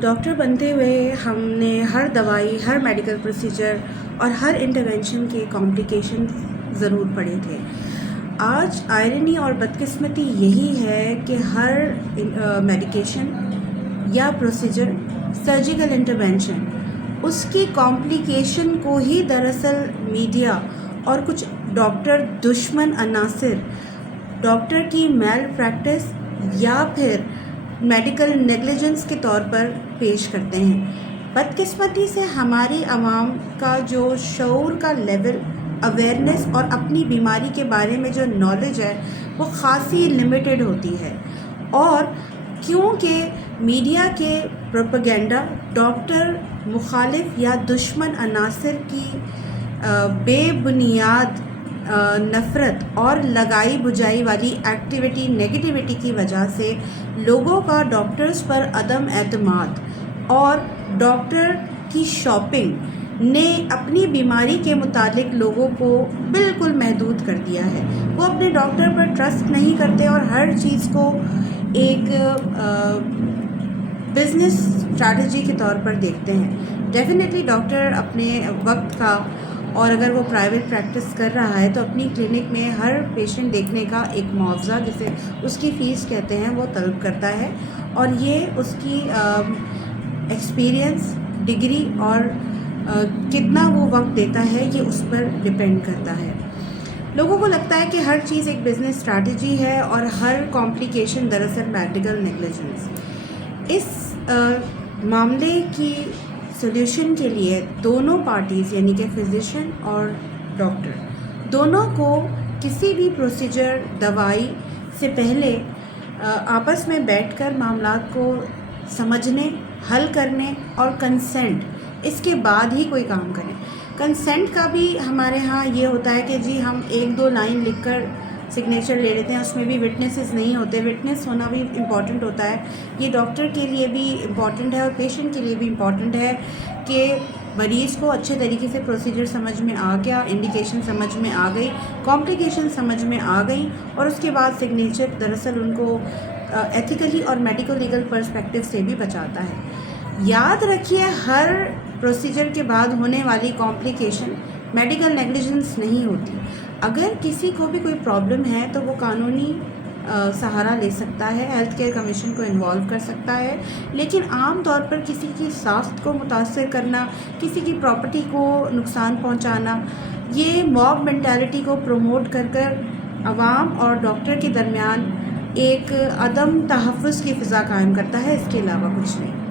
Doctor بنتے ہوئے ہم نے ہر دوائی، ہر میڈیکل پروسیجر اور ہر انٹرونشن کے کمپلیکیشن ضرور پڑے تھے۔ آج آئرنی اور بدقسمتی یہی ہے کہ ہر میڈیکیشن یا پروسیجر، سرجیکل انٹرونشن، اس کی کمپلیکیشن کو ہی دراصل میڈیا اور کچھ ڈاکٹر دشمن عناصر ڈاکٹر کی میل پریکٹس یا پھر میڈیکل نیگلیجنس کے طور پر پیش کرتے ہیں۔ بدقسمتی سے ہماری عوام کا جو شعور کا لیول، اویئرنیس اور اپنی بیماری کے بارے میں جو نالج ہے وہ خاصی لمیٹڈ ہوتی ہے، اور کیونکہ میڈیا کے پروپیگنڈا ڈاکٹر مخالف یا دشمن عناصر کی بے بنیاد نفرت اور لگائی بجائی والی ایکٹیویٹی، نیگیٹیوٹی کی وجہ سے لوگوں کا ڈاکٹرز پر عدم اعتماد اور ڈاکٹر کی شاپنگ نے اپنی بیماری کے متعلق لوگوں کو بالکل محدود کر دیا ہے۔ وہ اپنے ڈاکٹر پر ٹرسٹ نہیں کرتے اور ہر چیز کو ایک بزنس اسٹریٹجی کے طور پر دیکھتے ہیں۔ ڈیفینیٹلی ڈاکٹر اپنے وقت کا، اور اگر وہ پرائیویٹ پریکٹس کر رہا ہے تو اپنی کلینک میں ہر پیشنٹ دیکھنے کا ایک معاوضہ، جسے اس کی فیس کہتے ہیں، وہ طلب کرتا ہے، اور یہ اس کی ایکسپیرئنس، ڈگری اور کتنا وہ وقت دیتا ہے، یہ اس پر ڈپینڈ کرتا ہے۔ لوگوں کو لگتا ہے کہ ہر چیز ایک بزنس اسٹریٹجی ہے اور ہر کمپلیکیشن دراصل میڈیکل نیگلیجنس۔ اس معاملے کی سلیوشن کے لیے دونوں پارٹیز، یعنی کہ فزیشین اور ڈاکٹر، دونوں کو کسی بھی پروسیجر، دوائی سے پہلے آپس میں بیٹھ کر معاملات کو سمجھنے، حل کرنے اور کنسنٹ، اس کے بعد ہی کوئی کام کریں۔ کنسنٹ کا بھی ہمارے ہاں یہ ہوتا ہے کہ جی ہم 1-2 لائن لکھ کر سگنیچر لے لیتے ہیں، اس میں بھی وٹنسز نہیں ہوتے۔ وٹنس ہونا بھی امپورٹنٹ ہوتا ہے۔ یہ ڈاکٹر کے لیے بھی امپورٹنٹ ہے اور پیشنٹ کے لیے بھی امپورٹنٹ ہے کہ مریض کو اچھے طریقے سے پروسیجر سمجھ میں آ گیا، انڈیکیشن سمجھ میں آ گئی، کمپلیکیشن سمجھ میں آ گئی، اور اس کے بعد سگنیچر دراصل ان کو ایتھیکلی اور میڈیکل لیگل پرسپیکٹو سے بھی بچاتا ہے۔ یاد رکھیے، ہر پروسیجر کے بعد ہونے والی کمپلیکیشن میڈیکل نیگلیجنس نہیں ہوتی۔ اگر کسی کو بھی کوئی پرابلم ہے تو وہ قانونی سہارا لے سکتا ہے، ہیلتھ کیئر کمیشن کو انوالو کر سکتا ہے، لیکن عام طور پر کسی کی ساخت کو متاثر کرنا، کسی کی پراپرٹی کو نقصان پہنچانا، یہ موب مینٹالٹی کو پروموٹ کر کر عوام اور ڈاکٹر کے درمیان ایک عدم تحفظ کی فضا قائم کرتا ہے، اس کے علاوہ کچھ نہیں۔